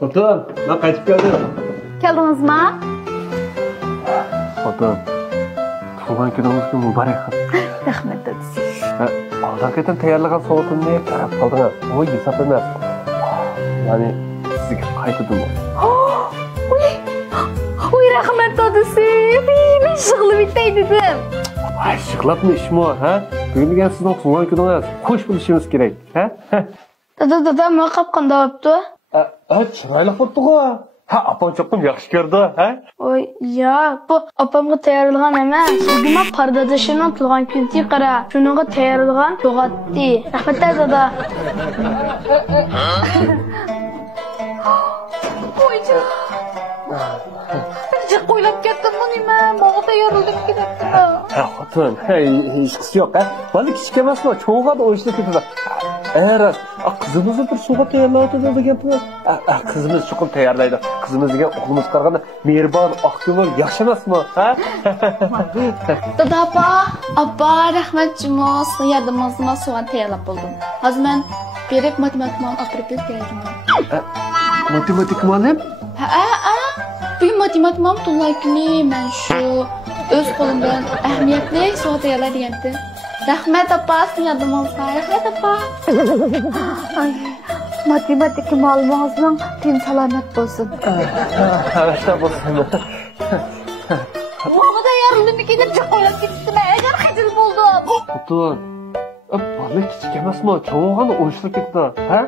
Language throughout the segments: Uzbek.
Xotin, ben qaytib keldim. Keldingizmi? Xotin, tug'ilgan kuningiz muborak. Rahmat dadasi. Oldingidan tayyorlagan sovutimni qarab qoldingiz. Bu hisob emas. Ya'ni sizga qaytadim. Uy, rahmat dadasi. Men shig'li bitay dedim. Ay, shig'latmishmi, ha? Bugun sizning tug'ilgan kuningiz. Xush bo'lishimiz kerak, ha? Dada, nima qilib bo'pti? Chiroyli bo'pti-ku. Ha, opam-cho'qim yaxshi ko'rdi, ha? Oy, ya, bu opamga tayyorlagan emas. Bugün pardadashining tug'ilgan kuniga qara. Shuningga tayyorlagan tug'atdi. Rahmat dada. Oyca. Jiq qo'ylab ketdimmi nima? Menga tayyorlanib ketdi. Ha, xotin, hech yo'q, ha? Mana kichik emasmi? Cho'g'ga o'yishda ketadi. Qizimizni bir suvga tayyorlayotdi degapmi? Qizimiz chuqur tayyorlaydi. Qizimiz degan o'g'limiz qaraganda mehribon, oqko'ngil, yaxshi emasmi, ha? Dada apa, rahmat jumos. Yadimizma suvga tayyorlab bo'ldim. Hozir men berek matematikni olib keldim. Matematik ma'lum? Bu matematikam tunlay kuni men shu o'z qo'lim bilan ahamiyatli suvga tayyorlay degandim. Rahmat apa, yadimizga. Rahmat apa. Ay, matematik ma'lumotning tin salomat bo'lsin. Sağ bo'lsin. Menga tayyorlanib ketib qo'yib ketdimi? Agar xijil bo'ldim. Xotin, bola kichik emasmi? Cho'g'ani o'yishda ketdi, ha?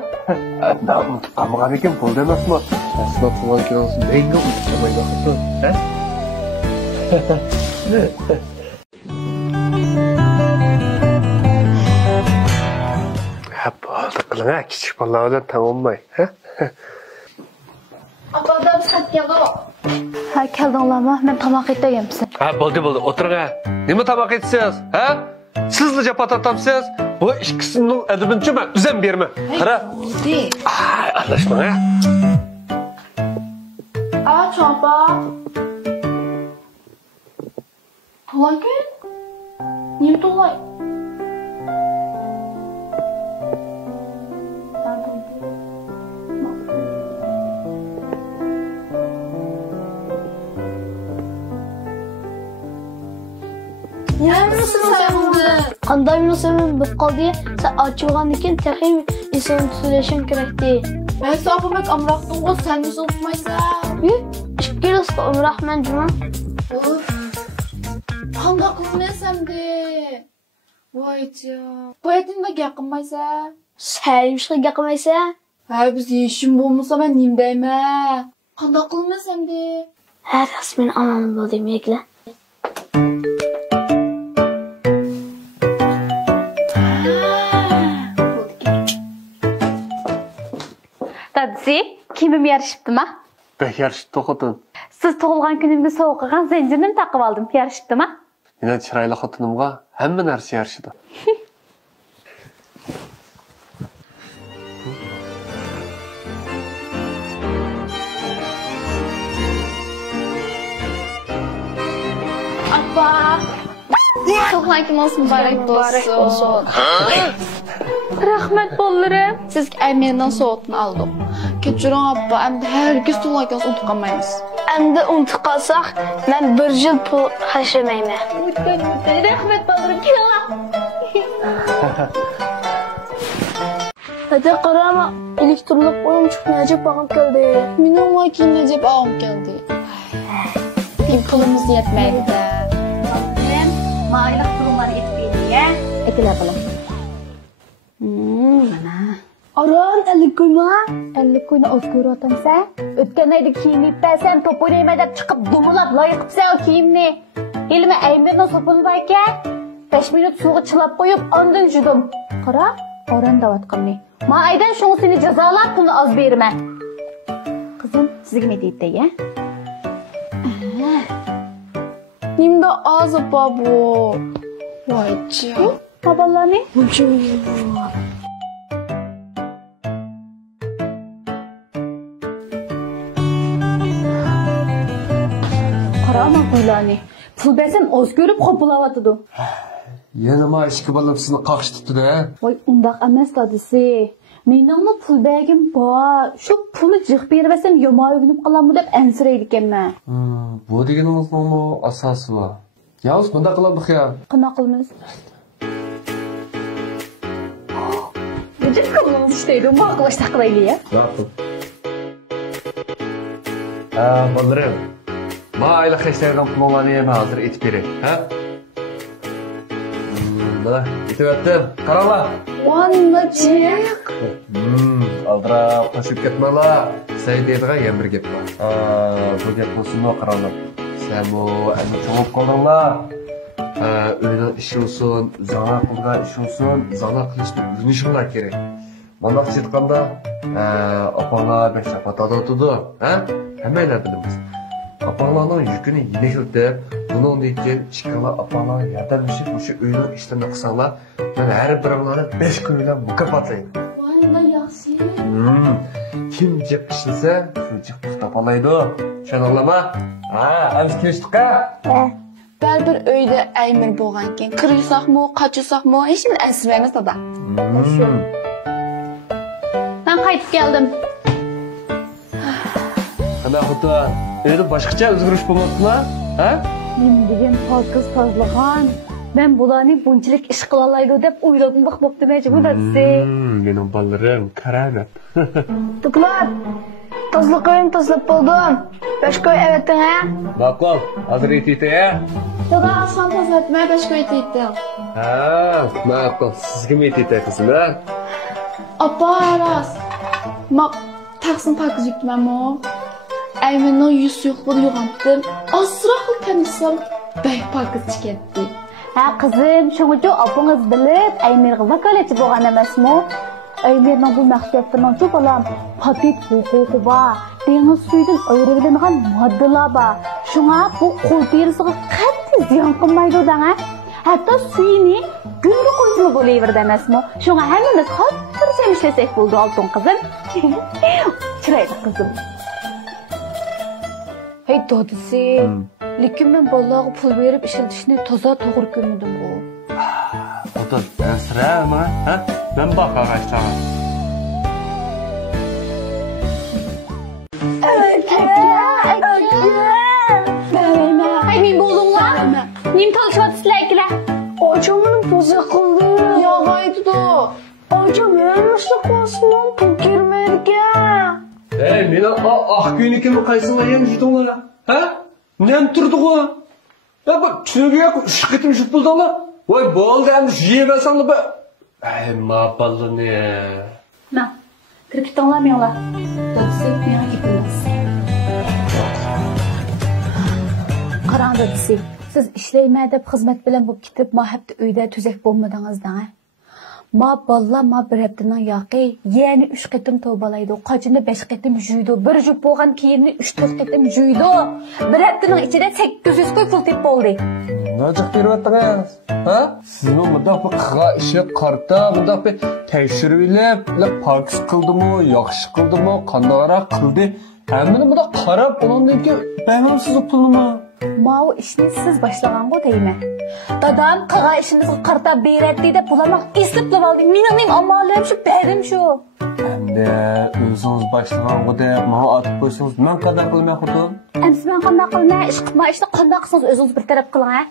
Qamag'an ekan bo'ldi emasmi? Aslida tug'ilgan kuningizni menga unutmaydi, xotin, ha? Bo'ldi qiling, kichik bolalar bilan tamomlay, ha? Apadam keldi. Ha, keldinglarmi? Men tomoq yetagamsiz. Ha, bo'ldi, o'tiring. Nima tomoq yetasiz, ha? Sizlar japa tortamsiz. Bu ikkisining adabincha men uzam berma. Qara. Bo'ldi. Ay, aralashmang, ha? Chopa. To'lay. Nima to'lay? Qanday munosabat bo'lib qoldi? Sen ochilgandan keyin taxim inson tutulishim kerakdi. Men so'pimak amroqding'u, sen so'pmaysan. Ikkilas amroqman juma. Qanday qilmaysan-de? Voycha. Qo'yatingda gap qilmaysan. Sen ishga gap qilmaysan? Ha, biz ishim bo'lmasa men nim deyman. Qanday qilmaysan-de? Ha, rasmen aman bo'ldim ekla. Dadasi, kimim yarışibdimi? Bek yarışibdi xotin. Siz tug'ilgan kunimga sovg'agan zanjirni taqib oldim. Yarışibdimi? Meni chiroyli xotinimga hamma narsa yarashidi. Appa. Tug'ilgan kunimiz muborak bo'lsin. Rahmat bolalarım. Siz Əminədən soğutunu aldıq. Keçirin abba, əmdə hər gün tug'ilgan unutib qolmaymiz. Əmdə unutib qalsaq, mən bir yil pul xərcləməyəm. Rahmat bolalarım. Hadi qarama, elektronik oyuncaq Necip ağam gəldi. Mənim o ki Necip ağam gəldi. Bir pulumuz yetməydi də. Mən mailaq pulumlar yetməydi ya. Ekilə balam. Aran, 50 koyma. 50 koyma az görüyorsun sen. Ötken ayda kiyimleyip ben sen top oynamayıp çıkıp dumulap layıkıp sen o kiyimini. Elime eğimlerden sopundayken 5 minut suğa çılap koyup ondan judum. Kara, Aran da vatkamni. Ma aydan şunu seni cezalar bunu az verme. Kızım, sizi kim edeydi ya? Nimde az babu. Vayca. Babalar ne? Qarama qo'ylani. Pul bersam oz ko'rib qo'pilavatıdı. Yana ma ishki bolam sizni qaqsh tutdi-da. Voy, undaq emas dadisi. Menimni pul bergim bor. Shu pulni jiq bermasam yomon o'ginib qolammi deb ansiraydi ekanman. Bu deganimizning asosi bor. Yavuz bunda qilamiz ya. Qana qilamiz. Nechta qilamiz ishlaydi, nima qilishda qilaylik ya? Rahat. Bolalarım. Ma ayla xeşlerden pullarını yeme hazır et biri. Ha? Bana itibattim. Qarala. Vanmacık. Aldıra qo'shib ketmala. Saydiydiga yemir gap bor. Bu gap bo'lsinmi qarala. Sen bu endi cho'g'ib qoldinglar. Uyning ishi olsun, zana qilgan ish olsun, zana qilishni o'rganishinglar kerak. Mana aytganda, opalar beshafatada turdi, ha? Hammanglar bilamiz. Apalarning yukini yengiltib, bundan keyin chiqala apalar yordamlashib o'sha uyning ishlarini qilsanglar, men har biringlarni 5 kun bilan mukofotlayman. Voy, yaxshi. Kim jib ishlasa, shu jib topalaydi. Tushunarlimi? Biz kelishdik-a? Baribir uyda aymir bo'lgan keyin kirsak-mu, qochsak-mu, hech kim asramaymiz dada. Ben qaytib keldim. Qanday xudo, uyda boshqacha o'zgarish bo'lmoqda? Ha? Men degan pokiz tozlagan. Ben bularni bunchalik ish qila oladi deb o'yladim bo'pti majbur etdi. Mening bolalarim karamat. Tuklar, tozliqim tozlab bo'ldim. Boshqa evating ha? Ma'qul, hozir yetaydi-ya? Dada, sen tozlatma, boshqa yetaydi. Ma'qul, sizga yetaydi qizim, ha? Apa, ras. Ma taqsim pokiz yutmanmi? Aymenning yuz yo'qligini yo'g'otdim. Ozroq tanishsam, bay pokiz chiqadi. Ha qizim, shuning uchun opangiz bilib, Aymirga vakolatchi bo'lgan emasmi? Aymirning bu maqsadini shu bolam patent huquqi bor. Dengiz suyidan ayrilgan moddalar bor. Shunga bu qo'l terisiga qattiq ziyon qilmaydi danga. Hatto suyini gulga qo'ysa bo'laverdi emasmi? Shunga hammamiz xotirjam ishlasak bo'ldi oltin qizim. Chiroyli qizim. Hey dodisi, lekin men bolalarga pul berib ishlatishni toza to'g'ri ko'rmadim bu. Otur, asrama, ha? Men baqag'achtaman. Ay men bo'linglar. Nim talışmatsizlar ikkilar. Ochomni poza qildi. Yog'aydi-da. Ochom yanlishli qo'shiqni pul kelmaydi-kan. Hey, meni oq kuynikimni qaysinga ham yutdinglar? Ha? Nem turdi-ku? Ya bu tunuga ish qitim shut bo'ldinglar. Voy, bo'ldi, endi yeyversanlar bu. Ay, ma'qulni. Na, kirib ketinglar menglar. Dodisi menga gapimiz. Qarang dodisi, siz ishlayman deb xizmat bilan bo'lib ketib, ma hafta uyda tuzak bo'lmadingiz-da. Ma balla ma bir haftaning yoqi, ya'ni 3 qitim tavbalaydi, qochini 5 qitim yuydi, bir jup bo'lgan kiyimni 3-4 qitim yuydi. Bir haftaning ichida 800 qo'y pul tep bo'ldi. Nima beryapsiz? Ha? Sizning bunday bir qilgan ishi qarta, bunday bir tekshirib olib, pokiz qildimi, yaxshi qildimi, qandoqroq qildi? Hammani bunday qarab, undan keyin bermamsiz pulni. Ma o ishni siz boshlagan-ku deyman. Dadam qilgan ishimizga qarta beradi deb bularni eslab oldim. Mening amolim shu, berim shu. Endi o'zingiz boshlagan-ku deb men otib qo'ysangiz, men qanday qilmay xudim? Endi men qanday qilmay, ish qilmay, ishni qanday qilsangiz o'zingiz bir taraf qiling, ha?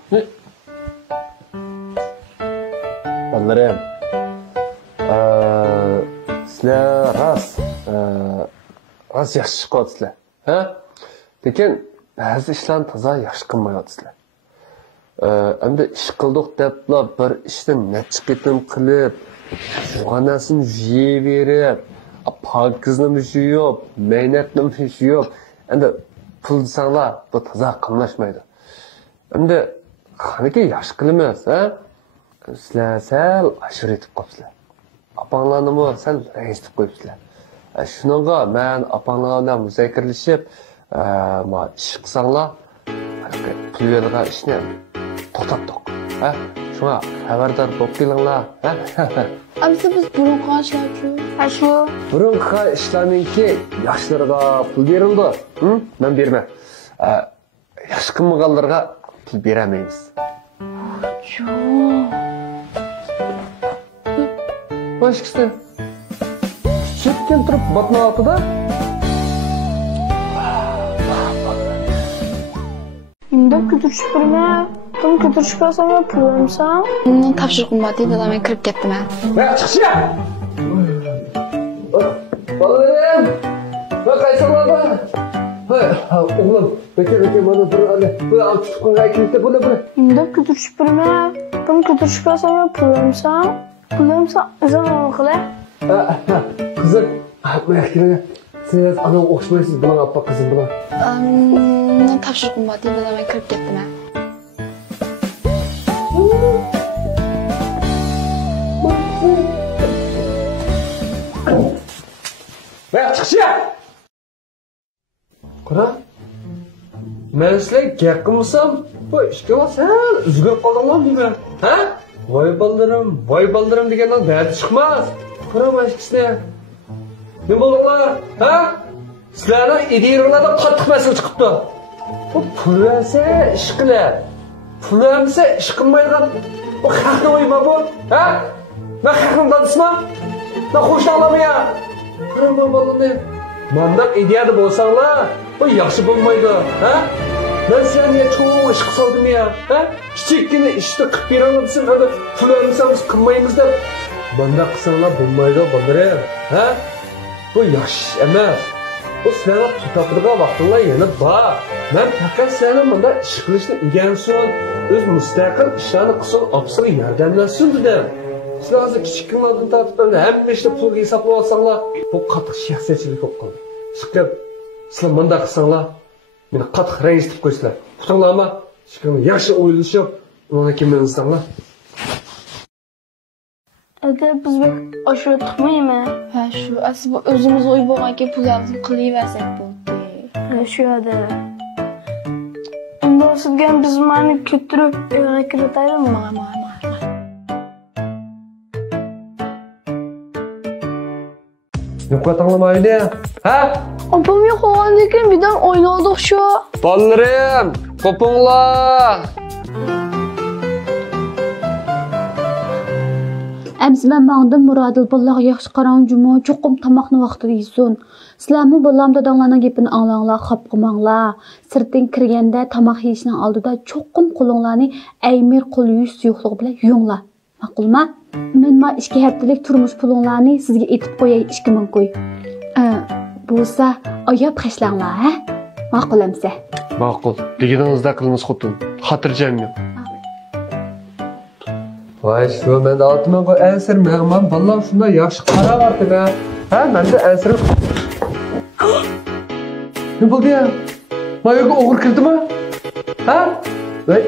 Bolalarım, sizlar ras yaxshi chiqyapsizlar, ha? Lekin ba'zi ishlarni toza yaxshi qilmayapsizlar. Endi ish qildik deblar bir ishni necha qitim qilib, shug'anasini yeyverib, pokizni yeyib, mehnatni yeyib, endi pul desanglar, bu toza qilmashmaydi. Endi qaniki yaxshi qilamiz, ha? Sizlar sal ashir etib qo'yibsizlar. Apanglarni sal rangitib qo'yibsizlar. Shuningga men apanglar bilan muzokaralashib, ma ish qilsanglar, pul bergan ishni to'xtatdik. Ha? Shunga xabardor bo'lib kelinglar, ha? Amsa biz burunqa ishlarchu. Ha shu. Burunqa ishlarningki yaxshilarga pul berildi. Men berma. Yaxshi qilmaganlarga pul beramaymiz. Yo'q. Başkası. Çekken durup batma altıda. Endi ko'tarishib turma. Kim ko'tarishib olsam yo pul olsam? Bunun topshiriqim bor deydi, men kirib ketdim. Ben çıkışa. Ballarım. Bak kaysalarda. Oğlum, bekle bana bir alt tutkun gayet bunu. Endi ko'tarishib turma. Kim ko'tarishib olsam yo pul olsam? Pul olsam zaman qila. Kızım, mahkemeye. Siz ana o'xshamaysiz bilan appa qizim bilan. Bunun topshiriqim bor deydi, men kirib ketdim. Ben çıkışa. Qara. Men sizlarga gap qilmasam, bu ishga sen uzg'ib qoldinglar deyman. Ha? Voy ballarim degandan dard chiqmas. Qara mana ikkisini. Ne bo'ldilar? Ha? Sizlarning ideyalardan qattiq masala chiqibdi. Bu pul versa ish qilar. Pul vermasa ish qilmaydigan bu haqni o'yma bu. Ha? Men haqni dadisman. Men xo'shlamayman ya. Qara bolani. Mandaq ideyada bo'lsanglar, bu yaxshi bo'lmaydi. Ha? Ben senga cho'ng ish qildim ya. Ha? Kichikgina ishni qilib beraman, hadi pul versangiz qilmaymiz deb. Bunda qilsanglar bo'lmaydi, bolalar. Ha? Bu yaxshi emas. Bu sizlarga tutaqirgan vaqtinglar yana bor. Men faqat seni bunda ish qilishni o'rgansin, o'z mustaqil ishlarni qilsin, opsiga yordamlasin dedim. Sizlar hozir kichiklardan tortib hamma ishni pulga hisoblab olsanglar, bu qattiq shaxsiyatchilik bo'lib qoldi. Chiqib, sizlar bunda qilsanglar, meni qattiq ranjitib qo'ysizlar. Tutinglarmi? Chiqimni yaxshi o'ylashib, uni kimlansanglar. Aka biz oshib o'tmaymi? Ha, shu asli bu o'zimiz o'y bo'lganki pullarimizni qilaversak bo'ldi. Ha, shu yo'da. Endi sizga biz meni ko'tarib uyga kiritaylikmi? Mana. Yo'qotinglarmaydi. Ha? Opam yo'qolgan ekan, birdan o'ynadik shu. Ballarim, qo'pinglar. Əmzimə məğdim Muradil ballağa yaxşı qarancumu, çoxum tamaqını vaxtida yesin. Sizlərmi ballam dadanglarning gapini anglanglar, xap qilmanglar. Sirtdan kirganda tamaq yeyishning oldida çoxum qo'linglarni aymir qo'l yuz suyuqligi bilan yuvinglar. Ma'qulmi? Men ma 2 haftalik turmush pulinglarni sizga aytib qo'yay 2000 qo'y. Bo'lsa oyab qashlanglar, ha? Ma'qulamsa. Ma'qul. Deganingizda qilamiz xotin. Xotirjamman. Vay shu men aytman qo'y ansir men ballam shunda yaxshi qarayapti-da. Ha, menda ansir. Ne bo'ldi ya? Mayoga o'g'ir kirdimi? Ha? Voy.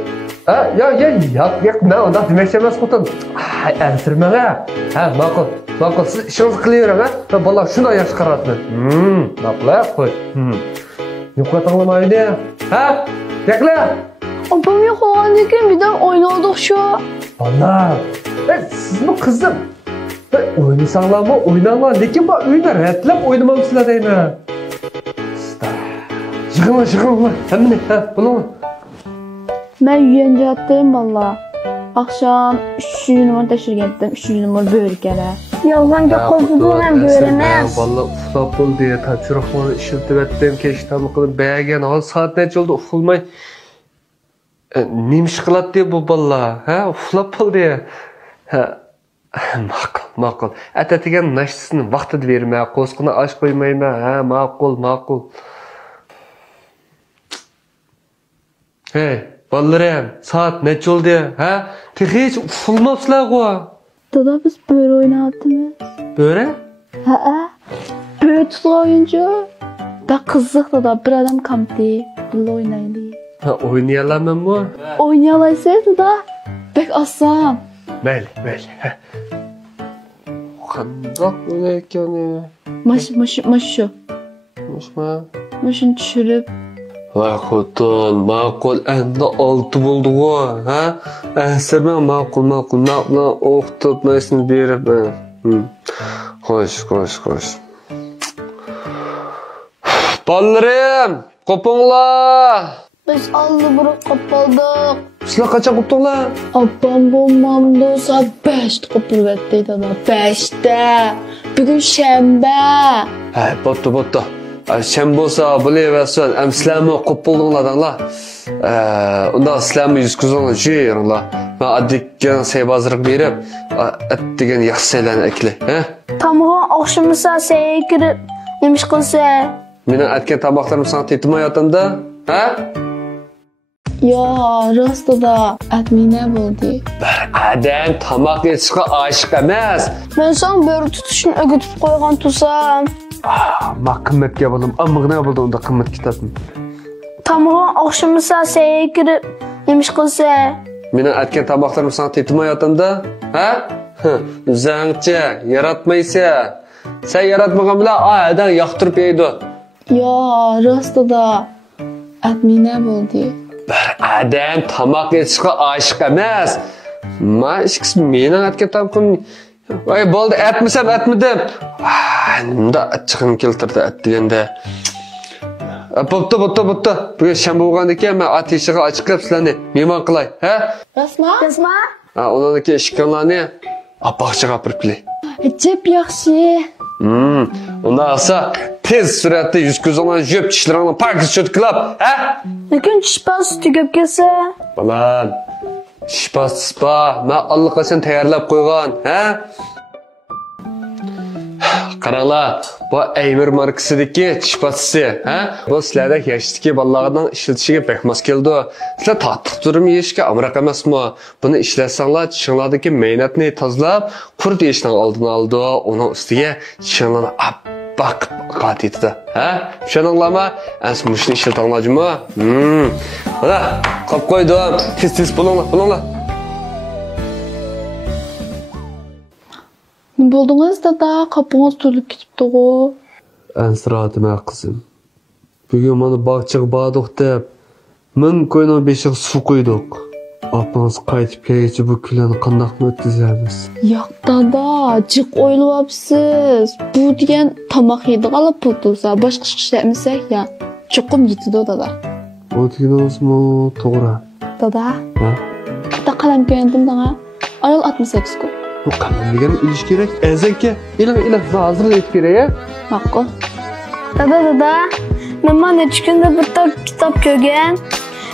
Ha, yo'q, men unda demoqchi emas xotin. Ay, ansirmaga. Ha, ma'qul. Siz ishingizni qilavering, ha? Men ballam shunda yaxshi qarayapti. Ma'qul, qo'y. Yo'qotinglarmaydi. Ha? Yakla. Opam yo'qolgan ekan, birdan o'ynadik shu. Vallahi, sizmi qizim? O'ynasanglarmi, o'ynanglar, lekin bu uyda ratlab o'ynamamsizlar deyman. Yig'inglar. Hamma, ha, bunimi? Men uyanjatdim valla. Akşam 3. numara teşirgettim, 3. numara böğürkele. Yoldan çok korkudum hem göremez. Valla uflap bol diye taçırıqlarını işiltip ettim, keştamı qilib beğen, hal saat neç oldu ufulmay. Neymiş qılat diye bu balla, ha, uflap bol diye. Ha, ma'qul. Atatigan nashtisini vaqtida berma, qo'sqini osh qo'ymayman, ha, ma'qul. Hey, ballarim, saat neç oldu, ha? Hiç ufulmapsizlar-ku. Dada biz böğür oynayaptimiz. Böğre? Ha, böğür tutuq oyuncu. Da kızıq dada, bir adam kampdi, billa oynaydı. Ha, oynayalarmı mı? Oynayalaysa dada, bek asan. Mayli. Qandoq o'ynayotgan ya? Maşı. Maşma. Maşını tushirib. Voy xotin, ma'qul, endi 6 bo'ldi-ku, ha? Asirman ma'qul, o'qitib narsani berib. Xo'sh. Ballarim, qo'pinglar. Biz aldı bura qopaldık. Sizlar qachon qopdinglar? Abam bo'lmamdi, saat 5'te qopilib etdi dada. 5'te. bugün shanba. Ha, bo'pti. Shan bo'lsa, bilaversin, sizlarmi ko'p bo'ldinglar. Unda sizlarmi yuz ko'zinglar jiringlar. Men addigan saybozlik berib, degan yaxshilarni akli, ha? Tamg'on oqshimisa sen kirib, nima ish qilsa? Meni aytgan tamoqlarim sana tetmayotganda, ha? Yo, rostida atmina bo'ldi. Adam tamoq yetishga oshiq emas. Men sen bo'ri tutishni o'rgatib qo'ygan tusam. Ma qimmatga bo'ldim, amig'na bo'ldi unda qimmat kitobni. Tamg'on oqshimisa sen kirib, nima ish qilsa? Meni aytgan tamoqlarim sana tetmayotganda, ha? Zangchi, yaratmaysa. Sen yaratmagan bilan adam yoqtirib yeydi. Yo, rostida atmina bo'ldi. Bir adam tamoq yetishga oshiq emas. Ma ishqis meni aytgan tamoqim. Voy bo'ldi, aytmasam aytmadim. Nimda chiqim keltirdi aytganda. Bo'pti. Bugun shanba bo'lgandan keyin men atishiga chiqib sizlarni mehmon qilay, ha? Rasma? Ularniki ishqonlarni bog'chaga olib kelay. Jep yaxshi. Undan olsa tez suratda yuz ko'zinglarni yuvib, tishlaringni park cho'tqilab, ha? Lekin tishpas tugab kelsa? Balam. Tishpas, men allaqachon tayyorlab qo'ygan, ha? Qaranglar, bu Aymir markasidagi tishpasi, ha? Bu sizlarda yashdagi bolalarning ishlatishiga bekmas keldi. Sizlar tatliq turum yeyishga amroq emasmi? Buni ishlasanglar, tishinglardagi maynatni tozalab, qurt yeyishning oldini oldi. Uning ustiga tishinglarni baqib qatitdi, ha? Tushuninglarmi? As mushni ishlatinglarmi? Mana, qolib qo'ydim. Tez bo'linglar. Ne buldunuz da kapınız tulip ketibdi-ku. Ansiradim qizim. Bugun mana bog'chaga bordik deb, men qo'yning beshiga suv qo'ydik. Apangiz qaytib kelguncha bu kunlarni qanday o'tkazamiz? Yo'q dada, jiq o'ylayapsiz. Bu degan tomoq yeydigan pul tursa, boshqa ish ishlatmasak ya, chuqum yetadi dada. Bu deganingizmi to'g'ri? Dada. Ha? Bitta qalam keldim danga. Ayol 68 ku. Bu qalam degan ilish kerak. Azanka, ilim, hozir aytib beray, ha? Ma'qul. Dada, men mana chiqindi bitta kitob ko'rgan.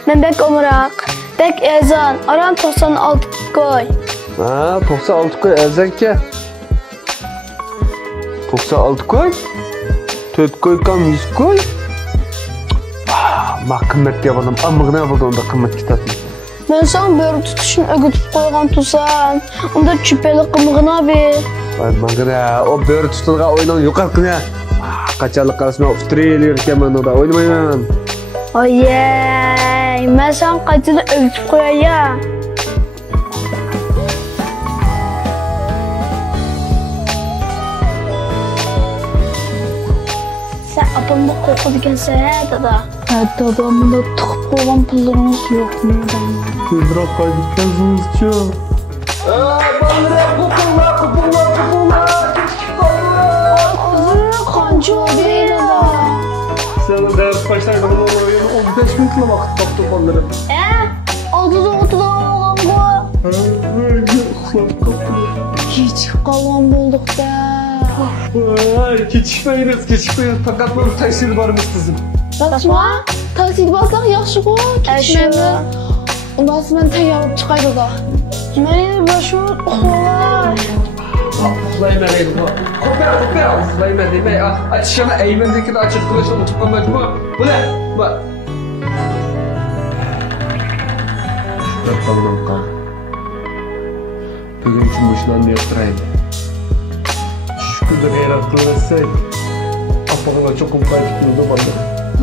Men bek umroq, bek ezon, aram 96 qo'y. Ha, 96 qo'y azanka. 96 qo'y? 4 qo'y kam 100 qo'y? Ma qimmatga bo'ldim, amig'na bo'ldi unda qimmat kitobni. Men sen bo'ri tutishni o'rgatib qo'ygan tusam, unda chupeli qimg'ina ber. Voy mangana, o bo'ri tutilgan o'yinni yo'qotqina. Qachonlik qarasman, uftireli yurganman unda, o'ynamayman. Oyey, men sen qachon o'rgatib qo'yay-ya? Sen apamni qo'rqib ekansan, dada. Ha, dada, bunda tiqib qo'ygan pullarimiz yo'qmi? Tezroq qaytib kelsingiz-chi. Bolalar, qo'pillar. Qancha deydi? Sen ders başlaymadan oyunu 15 minutla vaqt topdi bolalarım. Oldida o'tirgan bo'lgan-ku. Kech qolgan bo'ldik-da. Kechikmaymiz. Faqat bir ta'sir borimiz tizim. Rasma, ta'sir bo'lsa yaxshi-ku. Kechmaydi. Undan men tayyor bo'lib chiqay dada. Men boshim uxlay. Uxlayman deydi. Uxlayman demay. Achishini aymandekini achib qilishni unutib qolmaydi-ku. Bula. Bugün için boşuna yaptırayım. Şükürler yaratılırsak, apağına çok umkayıp durdu bana.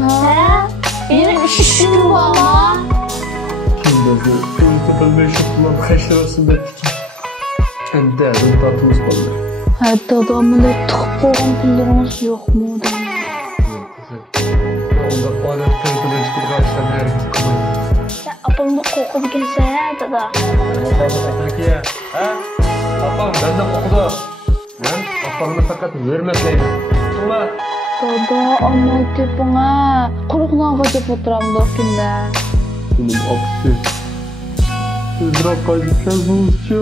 Ha? Benim şişim bu ama. Kim dedi? Ölümde şoklar kaşlarasında tiki. Hem de tatımız bana. Ha, dada, bunda tiqib qo'ygan pullarimiz yo'qmi? Onda bana kırıklığı çıkıp kaçlarına hareket kılmayın. Sen apamni qo'rqib ekansan, dada. Apam benden okudu. Apamını fakat vermesleydi. Tuma. Dada, amma tepinga. Quruqdan qo'yib o'tiramdi kunda. Benim apsi. Tezroq qaytib kelsingiz-chi.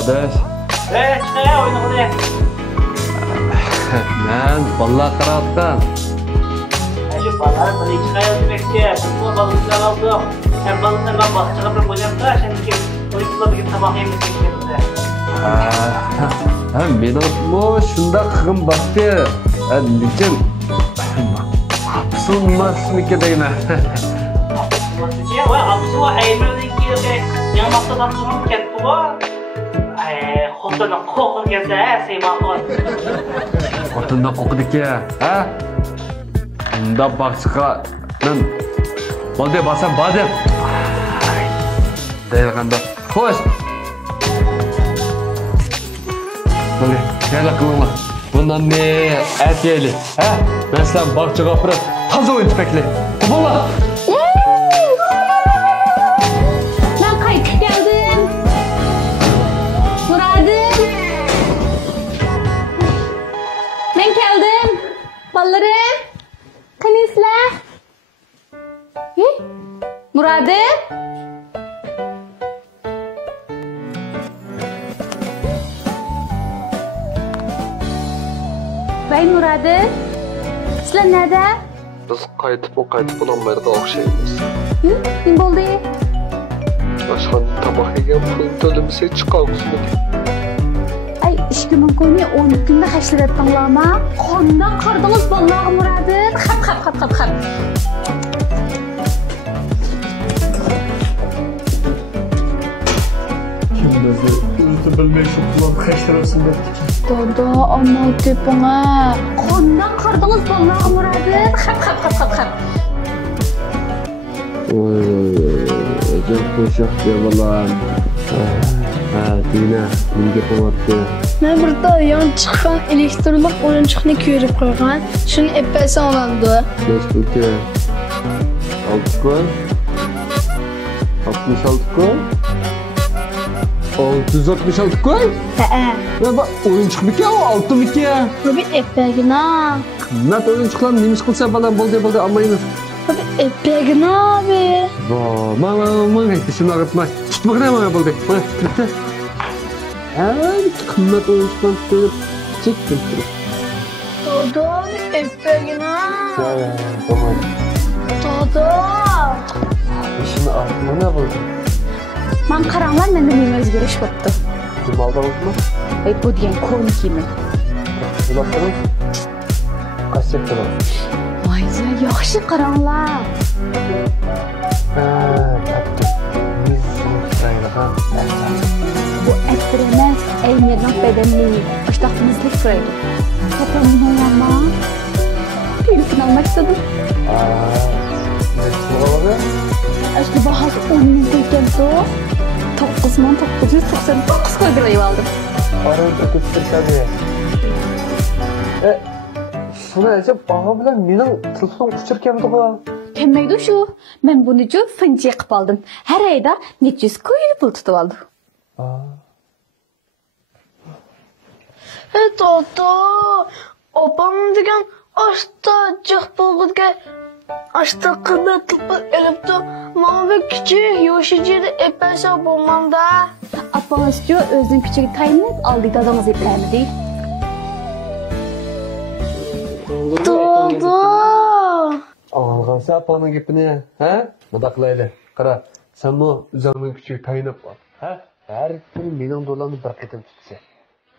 kardeş. Çıkaya oynamaya. Ben vallahi karatkan. Şu balar böyle çıkaya demekçi. Bu balıklar aldım. Hem balıklar ben bahçede bir boyam da şimdi oyuncular bir tabak yemek istiyoruz. Ha, benim bu şunda kızım baktı. Lekin hapsılmaz mı ki deyme. Maksudnya, absu ayırmadan ki yanmakta da sorun kettu bu. Xotinning qo'qin kelsa, seymoqon. Xotinda qo'qidi ki, ha? Unda bakçıqa ben bolde basam bade. Deyilganda. Xo'sh. Bolde, yana qilinglar. Bundan ne erkeli, ha? Ben sen bakçıqa apırıp taza oyun tüpekli. Qo'pollar. Ben qaytib geldim. Muradim. Ben geldim. Ballarım. Kanizler. Muradim. Vay Muradim. Sizler nerede? Biz qaytib ololmaydigan o'xshaymiz. Ne oldu? Oshxonada tomoq yegan pul to'lamasak chiqamiz. Ay, 2 ming ko'ni 10 kunda hashlab etdinglarmi? Qondan qardingiz vallahi Muradim. Xap. Kim bizni o'zi bilmay shu pulni hashrasın debdi. Dada, amma tepinga. Qondan qardingiz vallahi Muradim. Xap. Acayip qo'shiq devalar. Ha, Dina, menga qo'yapti. Men birda yon chiqqan elektrlik o'yinchiqni ko'rib qo'ygan. Shuni epasa olandi. Facebook'ta 6 kun 66 kun 666 kun. Ya bak oyuncak mı ki o altı mı ki? Tabii epegina. Qimmat oyuncaklar nemish qilsa baland bo'ldi olmaymiz. Tabii epegina abi. Mana shuni aytma. Tutmagina mana bo'ldi. Mana bitta. Ha, qimmat oyuncaklar ko'rib chekdim. Dada, epegina. Tamam. Dada. Shuni aytma ne bo'ldi? Men qaranglar, menda nima o'zgarish bo'pti. Kim oldi o'zini? Ay, bu degan ko'ni kiyimi. Uloqtirib. Qassetdi bor. Voy, yaxshi qaranglar. Ha, tapdi. Biz saylaga. Bu ettir emas, Aymerning bedeni. Ishtahimizlik qiladi. Topamni olama. Filmni olmak istedim. Aslında bahası 10 ming ekan-ku. 9999 ko'ydirib oldim. Arada ötüp tabii. Şuna acaba bana bilen mening telefon uçurkenmidi-ku. Kelmaydi shu. Men buni ju finji qilib oldim. Har oyda 700 ko'yib pul tutib oldim. Dada, opam degan asta jiq bo'lg'idga asta qimmatli pul elibdi. Mana bu kichik yoshijida epasa bo'lmanda. Apangiz ju o'zining kuchiga tayinlab oldi dadangiz eplamidi. Dada. Alğansa apanın gipini, ha? Mıda qilayli. Qara, sen bu uzanның küçüğü tayinib qol. Ha? Her gün mening dollarni bir qitim tutsa.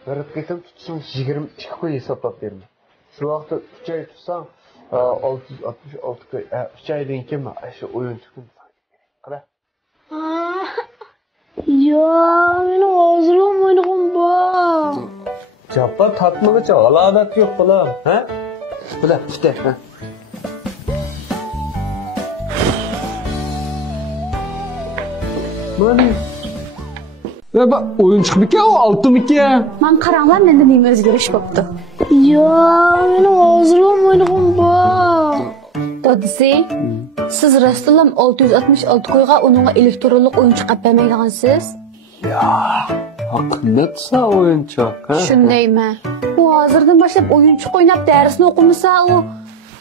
Bir qitim tutsang 22 qo'y hisoblab berma. Shu vaqtda 3 oy tutsang 666 qo'y. 3 oydan keyin shu o'yinchiqni qara. Ya, meni hozirlam o'ynag'im bor. Jabba tatmagacha alodat yo'q bolam, ha? Bila, bitta, ha. Mana. Ve bak oyuncak mı ki o altı mı ki? Men qaranglar, menda nima o'zgarish bo'pti. Ya, meni hozirlam o'ynag'im bor. Dadisi, siz rastlam 666 qo'yga uningga elektronlik o'yinchiq olib bermaydigansiz. Ya, qimmatsa oyuncak, ha? Shundaymi? U hozirdan boshlab o'yinchiq o'ynab darsni o'qimasa u.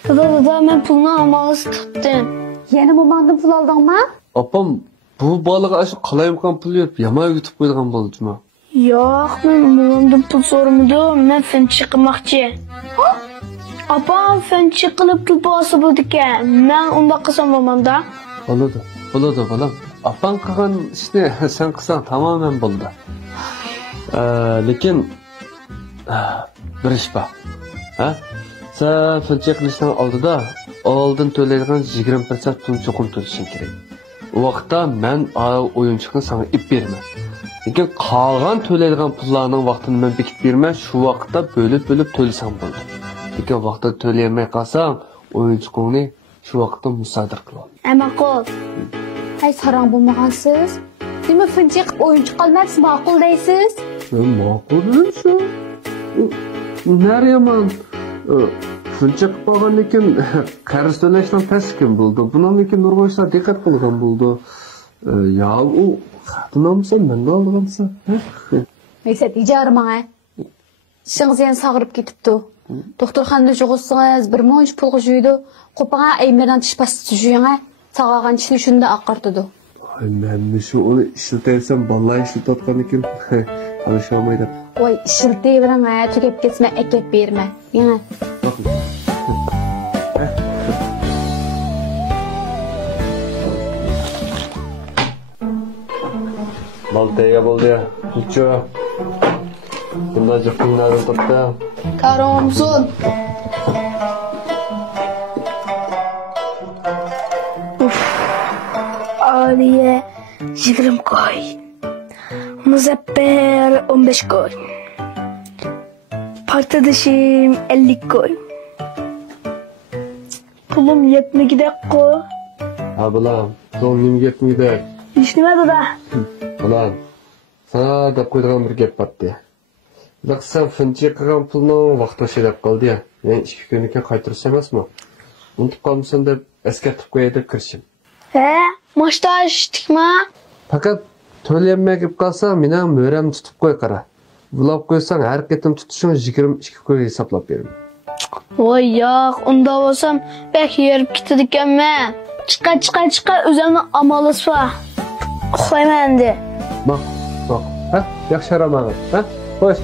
Dada, men pulni amalsiz tutdim. Yana mo'mandan pul oldingmi? Opam bu balığı aşı kalayımkan pul verip yamağa yutup koyduğun balıcıma. Yo'q, men bundan pul so'ramadim. Men finchi qilmoqchi. Opam finchi qilib pul bosib ekan. Men unda qilsam bo'lmanda. Bo'ladi, bolam. Apang qilgan ishni sen qilsang tamamen bo'ldi. Lekin bir ish bor. Ha? Sen finchi qilishdan oldin to'laydigan 20% pul cho'qim to'lashing kerak. O vaqtda men o'yinchiqni sana ip berman. Lekin qolgan to'laydigan pullarning vaqtini men bekitib berman, shu vaqtda bo'lib to'lasam bo'ldi. Lekin vaqtda to'layolmay qolsam, o'yinchiqni shu vaqtda musodir qilib. Ma'qul. Hay sarang bo'lmagansiz. Nima finchi qilib o'yinchi qolmaysiz, ma'qul deysiz? Ma'qul shu. Nariyaman finchi qilib qolgan lekin qarz to'lashdan paskin bo'ldi. Buni lekin Nurg'oysa diqqat qilgan bo'ldi. Ya u xatnomsan menga olgansa. Neyse tijarmang ha. Shingiz yana sag'rib ketibdi. Doktorxonada jo'g'isiz, bir monch pul qo'ydi. Qo'paga aymirdan tish pastasi juyanga, sag'agan tishni shunda oqartdi. Ay men shu uni ishlataysam, balla ishlatayotgan ekan. Hali shu olmaydi. Voy, ishlatayverang ha, tugab ketma, akab berma. Yana. Maltaya bo'ldi. Nicho. Bundan jiqinlarni topdi. Karomsun. Aliye 20 koy. Muzaffer 15 koy. Partadaşım 50 koy. Pulum yetmegidek koy. Ha bulam, pulum yetmegidek. Hiç nimede da. Bulam, sana da qo'ydigan bir gap bor de. Biroq sen finchi qilgan pulni vaqti o'shalab qoldi ya. Men 2 kundan keyin qaytarish emasmi? Unutib qolmasin deb eskartib qo'yay deb kirishim. He, maçta iştikma. Faqat to'layolmay kelib qolsa, meni mo'ramni tutib qo'y qara. Bulab qo'ysang, har ketim tutishing 22 kun hisoblab beraman. Voy yo'q, unda bo'lsam bek yerib ketadi ekanman. Chiqa o'zimni amalısı var. Uxlayman endi. Bak. Ha? Yaxshi ramag'im. Ha? Xo'sh.